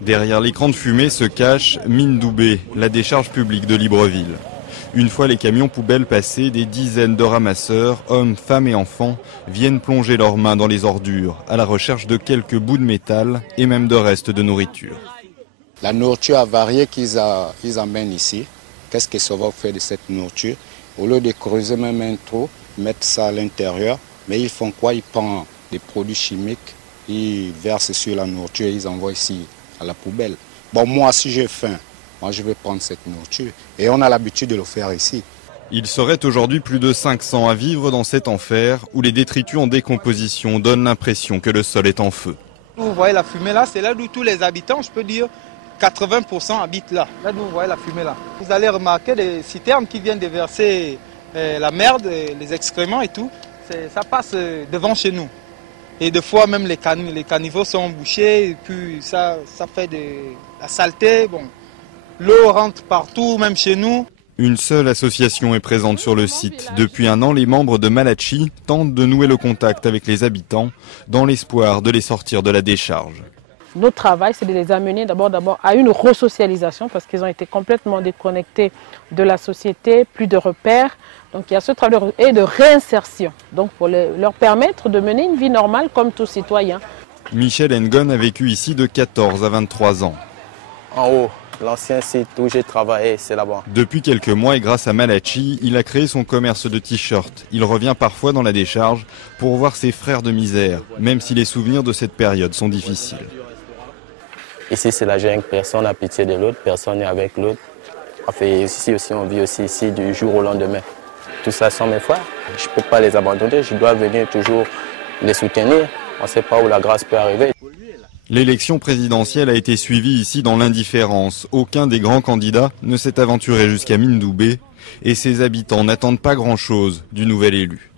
Derrière l'écran de fumée se cache Mindoubé, la décharge publique de Libreville. Une fois les camions poubelles passés, des dizaines de ramasseurs, hommes, femmes et enfants, viennent plonger leurs mains dans les ordures, à la recherche de quelques bouts de métal et même de restes de nourriture. La nourriture avariée qu'ils amènent ici, qu'est-ce que ça va faire de cette nourriture? Au lieu de creuser même un trou, mettre ça à l'intérieur, mais ils font quoi? Ils prennent des produits chimiques, ils versent sur la nourriture et ils envoient ici à la poubelle. Bon, moi, si j'ai faim, moi je vais prendre cette nourriture. Et on a l'habitude de le faire ici. Il serait aujourd'hui plus de 500 à vivre dans cet enfer où les détritus en décomposition donnent l'impression que le sol est en feu. Vous voyez la fumée là, c'est là où tous les habitants, je peux dire 80% habitent là. Là où vous voyez la fumée là. Vous allez remarquer des citernes qui viennent déverser la merde, les excréments et tout. Ça passe devant chez nous. Et des fois même les caniveaux sont bouchés et puis ça fait de la saleté. Bon. L'eau rentre partout, même chez nous. Une seule association est présente sur le site. Depuis un an, les membres de Malachi tentent de nouer le contact avec les habitants dans l'espoir de les sortir de la décharge. Notre travail, c'est de les amener d'abord à une resocialisation parce qu'ils ont été complètement déconnectés de la société, plus de repères. Donc il y a ce travail de réinsertion, donc pour leur permettre de mener une vie normale comme tout citoyen. Michel Ngon a vécu ici de 14 à 23 ans. En haut, l'ancien site où j'ai travaillé, c'est là-bas. Depuis quelques mois et grâce à Malachi, il a créé son commerce de t-shirts. Il revient parfois dans la décharge pour voir ses frères de misère, même si les souvenirs de cette période sont difficiles. Ici, c'est la jungle, personne n'a pitié de l'autre, personne n'est avec l'autre. Enfin, ici aussi, on vit aussi ici du jour au lendemain. Tout ça sans mes frères, je ne peux pas les abandonner, je dois venir toujours les soutenir. On ne sait pas où la grâce peut arriver. L'élection présidentielle a été suivie ici dans l'indifférence. Aucun des grands candidats ne s'est aventuré jusqu'à Mindoubé et ses habitants n'attendent pas grand-chose du nouvel élu.